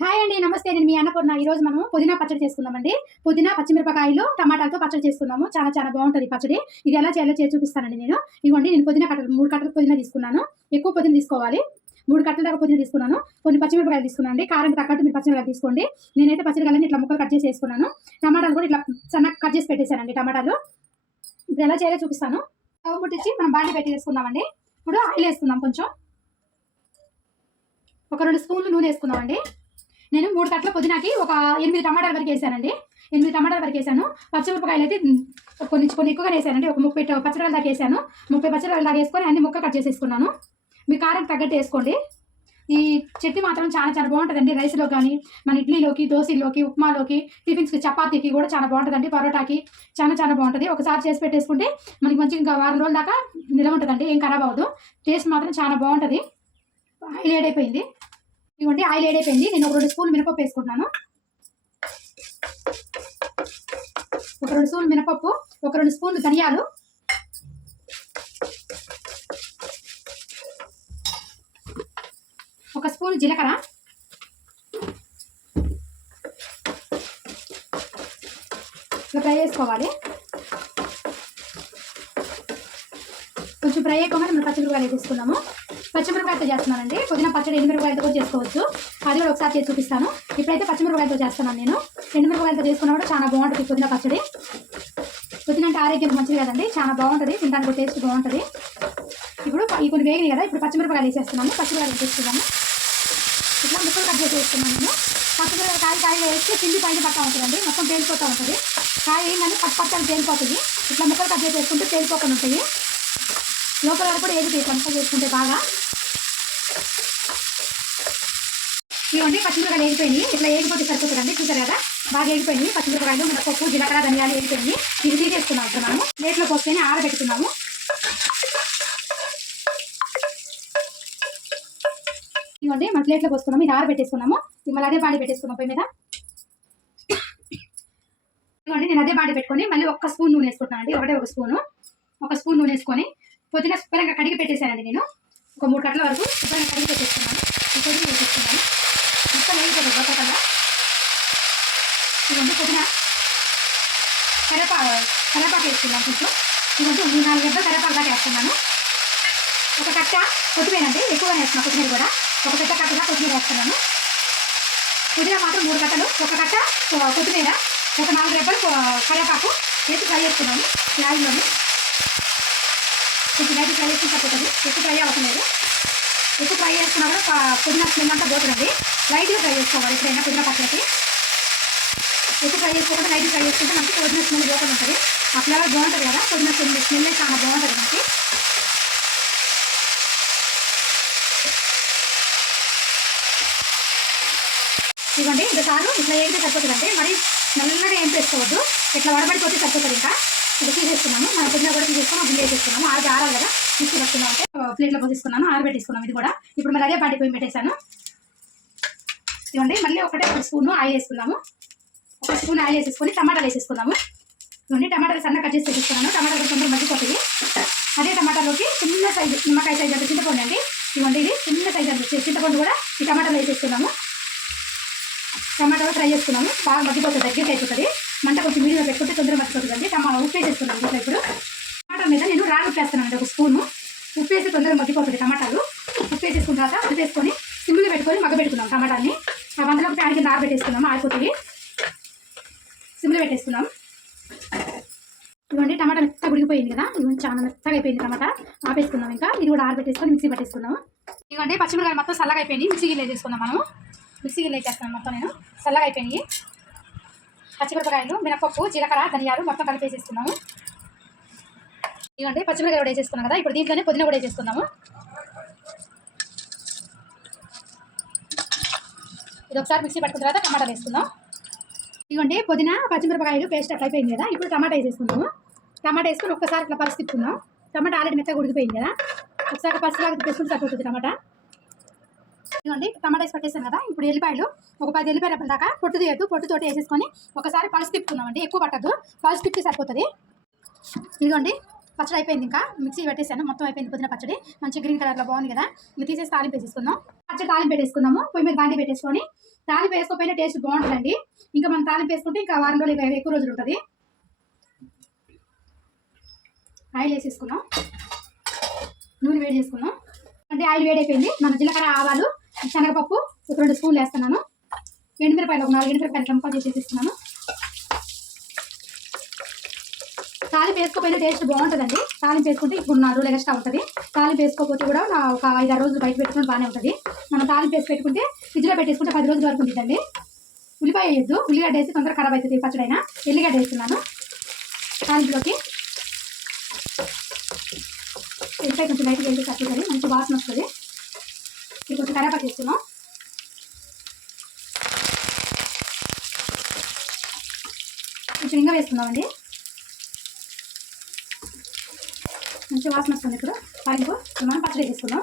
Hi అండి నమస్తే. నేను మీ అన్నపూర్ణ. ఈ రోజు మనము పుదీనా పచ్చడి చేసుకుందామండి. పుదీనా పచ్చిమిరపకాయలు టమాటాలతో పచ్చడి చేసుకుందాము చాలా చాలా బాగుంటుంది పచ్చడి. ఇది ఎలా చేయాలో చేసి చూపిస్తానండి నేను. ఇవ్వండి నేను పుదీనా కట్టలు మూడు కట్టలు పుదీనా తీసుకున్నాను. ఎక్కువ పుదీనా తీసుకోవాలి. మూడు కట్టల దాకా పుదీనా తీసుకున్నాను. కొన్ని పచ్చిమిరపకాయలు తీసుకున్నాను కారం తగ్గట్టు మీరు పచ్చిమిరపకాయలు తీసుకోండి. నేనైతే పచ్చిమిరపకాయలని ఇట్లా ముక్కలు కట్ చేసి వేసుకున్నాను. టమాటాలు కూడా ఇట్లా సన్నగా కట్ చేసి పెట్టేశానండి టమాటాలు. ఇప్పుడు ఎలా చేయాలో చూపిస్తాను. స్టవ్ పుట్టించి మనం బాండి పెట్టి వేసుకుందామండి. ఇప్పుడు ఆయిల్ వేసుకుందాం కొంచెం. ఒక రెండు స్పూన్లు నూనె వేసుకుందామండి. నేను మూడు కట్ల పుదీనాకి ఒక ఎనిమిది టమాటాల వరకు వేసానండి. ఎనిమిది టమాటాల వరకు వేసాను. పచ్చిమిరపకాయలు అయితే కొన్ని కొన్ని ఎక్కువగా వేసానండి. ఒక ముప్పై ట- దాకా వేసాను. ముప్పై పచ్చిమిరపకాయల దాకా వేసుకొని అన్ని ముక్క కట్ చేసేసుకున్నాను. మీ కారం తగ్గట్టు వేసుకోండి. ఈ చట్నీ మాత్రం చాలా చాలా బాగుంటుందండి. రైస్లో కానీ మన ఇడ్లీలోకి దోశలోకి ఉప్మాలోకి టిఫిన్స్కి చపాతీకి కూడా చాలా బాగుంటుందండి. పరోటాకి చాలా చాలా బాగుంటుంది. ఒకసారి చేసి పెట్టేసుకుంటే మనకి మంచి ఇంకా వారం రోజుల దాకా నిలవ ఉంటుందండి. ఏం ఖరాబ్ అవ్వదు. టేస్ట్ మాత్రం చాలా బాగుంటుంది. హైలైట్ అయిపోయింది. ఇవ్వండి ఆయిల్ ఏడైపోయింది నేను ఒక రెండు స్పూన్లు మినపప్పు వేసుకుంటున్నాను. ఒక రెండు స్పూన్లు మినపప్పు ఒక రెండు స్పూన్లు ధనియాలు. ఒక స్పూన్ జీలకర్ర. ఇట్లా ఫ్రై చేసుకోవాలి. కొంచెం ఫ్రై అయిపోగానే మనం పచ్చిమిరపకాయలు తీసుకున్నాము పచ్చిమిరపకాయలతో చేస్తున్నానండి. పుదీనా పచ్చడి ఎండుమిరపకాయలతో కూడా చేసుకోవచ్చు. అది కూడా ఒకసారి చేసి చూపిస్తాను. ఇప్పుడైతే పచ్చిమిరపకాయలతో చేస్తున్నాను నేను. ఎండుమిరపకాయలతో చేసుకున్నా కూడా చాలా బాగుంటుంది పుదీనా పచ్చడి. పుదీనా అంటే ఆరోగ్యం మంచిది కదండి. చాలా బాగుంటుంది. తినడానికి టేస్ట్ బాగుంటుంది. ఇప్పుడు ఈ కొన్ని వేగినాయి కదా. ఇప్పుడు పచ్చిమిరపకాయలు వేసేస్తున్నాను. పచ్చిమిరపకాయలు తీసుకున్నాను ఇట్లా ముక్కలు కట్ చేసి వేస్తున్నాను నేను. పచ్చిమిరపకాయ కాయ కాయ వేస్తే పిండి పైన పట్టా ఉంటుందండి. మొత్తం పేలిపోతూ ఉంటుంది. కాయ ఏంటంటే పట్టు పచ్చని పేలిపోతుంది ఇట్లా ముక్కలు కట్ చేసి వేసుకుంటే పేలిపోకుండా ఉంటాయి. లోపల కూడా ఏది కంపల్ చేసుకుంటే బాగా ఇవ్వండి పచ్చిమిరపకాయలు వేగిపోయినాయి ఇట్లా వేగిపోతే సరిపోతుందండి. చూసారు కదా? బాగా వేగిపోయినాయి పచ్చిమిరపకాయలు మన పప్పు జీలకర్ర ధనియాలు వేగిపోయినాయి ఇది తీసేసుకున్నాం ఇప్పుడు మనము. ప్లేట్లో పోసుకొని ఆరబెట్టుకున్నాము. ఇవ్వండి మన ప్లేట్లో పోసుకున్నాము. ఇది ఆరబెట్టేసుకున్నాము. ఇది మళ్ళీ అదే బాడీ పెట్టేసుకున్నాం పోయి మీద. ఇవ్వండి నేను అదే బాడీ పెట్టుకొని మళ్ళీ ఒక్క స్పూన్ నూనె వేసుకుంటున్నాను అండి ఒకటే ఒక స్పూను. ఒక స్పూన్ నూనె వేసుకొని పుదీనా శుభ్రంగా కడిగి పెట్టేశానండి నేను. ఒక మూడు గంటల వరకు శుభ్రంగా కడిగి పెట్టేస్తున్నాను ఈ పుదీనా వేసేసుకున్నాను మొత్తం వేగిపోతుంది బొత్తకల్లా ఇవ్వండి పుదీనా కరేపా కరేపాకు వేస్తున్నాను కొంచెం. ఇవ్వండి మూడు నాలుగు గడ్డ కరేపాకు దాకా వేస్తున్నాను. ఒక కట్ట కొత్తిమీర ఎక్కువగా వేస్తున్నాను కొత్తిమీర కూడా. ఒక పెద్ద కట్టగా కొత్తిమీర వేస్తున్నాను. పుదీనా మాత్రం మూడు కట్టలు. ఒక కట్ట కొ- కొత్తిమీర ఒక నాలుగు రెబ్బలు కరేపాకు వేసి ఫ్రై చేస్తున్నాను ఆయిల్లోని. కొంచెం ఫ్రై చేసి సరిపోతుంది ఎక్కువ ఫ్రై అవసరం లేదు. ఎక్కువ ఫ్రై చేసుకున్నా కూడా ప- పుదీనా స్మెల్ అంతా పోతుందండి. లైట్గా ఫ్రై చేసుకోవాలి ఎప్పుడైనా పుదీనా పచ్చడికి. ఎక్కువ ఫ్రై చేసుకోకుండా లైట్ ఫ్రై చేసుకుంటే మనకి పుదీనా స్మెల్ పోకుండా ఉంటుంది. ఆ ఫ్లేవర్ బాగుంటుంది కదా పుదీనా స్మెల్ స్మెల్ చాలా బాగుంటుంది మనకి. ఇవ్వండి ఇంకా చాలు ఇట్లా ఏంటి సరిపోతుందంటే మరి నల్లగా ఏం చేసుకోవద్దు. ఇట్లా వడబడిపోతే సరిపోతుంది ఇంకా. ఇది తీసేసుకున్నాము మన పుదీనా కూడా తీసుకొని బిల్లు వేసేసుకున్నాము ఆరు ఆరాలి కదా. మిక్సీ పట్టుకున్నాం అంటే ప్లేట్లో పోసేసుకున్నాను. ఆరబెట్టేసుకున్నాం ఇది కూడా. ఇప్పుడు మళ్ళీ అదే పాటిపోయి పెట్టేశాను. ఇవ్వండి. మళ్ళీ ఒకటే ఒక స్పూన్ ఆయిల్ వేసుకున్నాము. ఒక స్పూన్ ఆయిల్ వేసేసుకొని టమాటాలు వేసేసుకున్నాము. ఇవ్వండి. టమాటాలు సన్న కట్ చేసి పెట్టేసుకున్నాను. టమాటాలు కొంచెం తొందరగా అదే టమాటాలోకి చిన్న సైజు నిమ్మకాయ సైజు అంటే చింతపండు అండి. ఇవ్వండి. ఇది చిన్న సైజు అంటే చింతపండు కూడా ఈ టమాటాలు వేసేసుకున్నాము. టమాటాలు ఫ్రై చేసుకున్నాము. బాగా మగ్గిపోతుంది దగ్గరికి అయిపోతుంది. మంట కొంచెం మీడియం పెట్టుకుంటే తొందరగా మగ్గిపోతుందండి టమాటా ఉప్పు వేసేస్తున్నాను దీంట్లో ఇప్పుడు. టమాటా మీద నేను రాళ్ళు ఉప్పేస్తున్నాను ఒక స్పూను. ఉప్పు వేసి తొందరగా మగ్గిపోతుంది టమాటాలు. ఉప్పు వేసేసుకున్న తర్వాత ఉప్పు వేసుకొని సిమ్లో పెట్టుకొని మగ్గబెట్టుకున్నాం టమాటాని. ఆ వందలో ప్యాన్ కింద ఆరబెట్టేసుకున్నాము ఆరిపోతుంది. సిమ్లో పెట్టేసుకున్నాం ఇవ్వండి టమాటా మెత్తగా ఉడికిపోయింది కదా. ఇవ్వండి చాలా మెత్తగా అయిపోయింది టమాటా. ఆపేసుకున్నాం ఇంకా. ఇది కూడా ఆరబెట్టేసుకొని మిక్సీ పట్టేసుకున్నాము ఇవ్వండి పచ్చిమిరకాయలు మొత్తం చల్లగా అయిపోయింది మిక్సీ గిన్నె వేసేసుకున్నాం మనం. మిక్సీ గిన్నె వేసేస్తాను మొత్తం నేను. చల్లగా అయిపోయినాయి. పచ్చిమిరపకాయలు మినపప్పు జీలకర్ర ధనియాలు మొత్తం కలిపి వేసేసుకున్నాము. ఇవ్వండి పచ్చిమిరకాయ కూడా వేసేసుకున్నాం కదా. ఇప్పుడు దీంట్లోనే పుదీనా కూడా వేసేసుకున్నాము ఇది ఒకసారి మిక్సీ పట్టుకున్న తర్వాత టమాటాలు వేసుకుందాం. ఇదిగోండి పుదీనా పచ్చిమిరపకాయలు పేస్ట్ అట్లా అయిపోయింది కదా. ఇప్పుడు టమాటా వేసేసుకుందాము. టమాటా వేసుకుని ఒక్కసారి ఇట్లా పరిస్థితి తిప్పుకుందాం టమాటా ఆల్రెడీ మెత్తగా ఉడికిపోయింది కదా. ఒకసారి పరిస్థితిలాగా తీసుకుని సరిపోతుంది టమాటా. ఇదిగోండి టమాటాస్ పట్టేసాను కదా ఇప్పుడు ఎల్లిపాయలు ఒక పది ఎల్లిపాయల దాకా పొట్టు తీయద్దు పొట్టుతోటి వేసేసుకొని ఒకసారి పలుసు తిప్పుకుందామండి ఎక్కువ పట్టద్దు. పలుసు తిప్పి సరిపోతుంది. ఇదిగోండి పచ్చడి అయిపోయింది ఇంకా. మిక్సీ పెట్టేసాను మొత్తం అయిపోయింది పుదీనా పచ్చడి. మంచి గ్రీన్ కలర్లో బాగుంది కదా. ఇది తీసేసి తాలింపు వేసేసుకుందాం. పచ్చడి తాలింపు పెట్టేసుకుందాము. పొయ్యి మీద దాండి పెట్టేసుకొని తాలింపు వేసుకోకపోయినా టేస్ట్ బాగుంటుందండి. ఇంకా మనం తాలింపు వేసుకుంటే ఇంకా వారం రోజులు ఎక్కువ రోజులు ఉంటుంది. ఆయిల్ వేసేసుకున్నాం నూనె వేడి చేసుకున్నాం అంటే ఆయిల్ వేడైపోయింది. మన జీలకర్ర ఆవాలు శనగపప్పు ఒక రెండు స్పూన్లు వేస్తున్నాను. ఎండుమిరపాయలు ఒక నాలుగు ఎండుమిరపాయలు కంపా చేసి వేసేస్తున్నాను తాలింపు వేసుకోకపోయినా టేస్ట్ బాగుంటుందండి. తాలింపు వేసుకుంటే ఇప్పుడు నాలుగు రోజులు ఎక్స్ట్రా ఉంటుంది. తాలింపు వేసుకోకపోతే కూడా నా ఒక ఐదు ఆరు రోజులు బయట పెట్టుకుంటే బాగానే ఉంటుంది. మనం తాలింపు వేసి పెట్టుకుంటే ఫ్రిడ్జ్లో పెట్టేసుకుంటే పది రోజుల వరకు ఉంటుందండి ఉల్లిపాయ వేయద్దు. ఉల్లిగడ్డ వేసి తొందరగా ఖరాబ్ అవుతుంది పచ్చడైనా. ఎల్లిగడ్డ వేస్తున్నాను. తాలింపులోకి ఎల్లిపాయ కొంచెం లైట్గా వేసి కట్టుతుంది మంచి వాసన వస్తుంది. இது కొంచెం கரப்பாக்கி வச்சுக்கணும் కొంచెం ఇంకా వేసుకుందామండి. మంచి వాసన వస్తుంది ఇప్పుడు. తాలింపు మనం పచ్చడి వేసుకుందాం.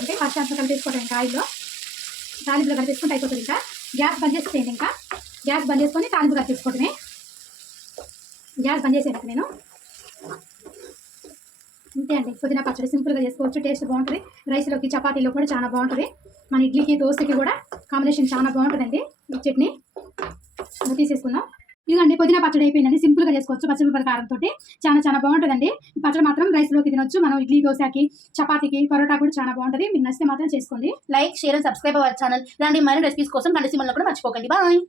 అంటే ఫస్ట్ అంతా కలిపేసుకోవడం ఇంకా ఆయిల్లో. తాలింపులో కలిపేసుకుంటే అయిపోతుంది ఇంకా. గ్యాస్ బంద్ చేసేయండి ఇంకా. గ్యాస్ బంద్ చేసుకొని తాలింపు కలిపేసుకోవడమే గ్యాస్ బంద్ చేసేయండి నేను. అంతే అండి. పుదీనా పచ్చడి సింపుల్గా చేసుకోవచ్చు టేస్ట్ బాగుంటుంది. రైస్లోకి చపాతీలో కూడా చాలా బాగుంటుంది. మన ఇడ్లీకి దోశకి కూడా కాంబినేషన్ చాలా బాగుంటుందండి ఈ చట్నీ. ఇంకా తీసేసుకుందాం. ఇదిగండి పుదీనా పచ్చడి అయిపోయిందండి. సింపుల్గా చేసుకోవచ్చు పచ్చిమిరపకాయ కారంతో చాలా చాలా బాగుంటుందండి. పచ్చడి మాత్రం రైస్లోకి తినొచ్చు. మనం ఇడ్లీ దోశకి చపాతీకి పరోటా కూడా చాలా బాగుంటుంది. మీకు నచ్చితే మాత్రం చేసుకోండి. Like share and subscribe our channel. ఇలాంటి మరిన్ని రెసిపీస్ కోసం కంటి కూడా మర్చిపోకండి. బాయ్!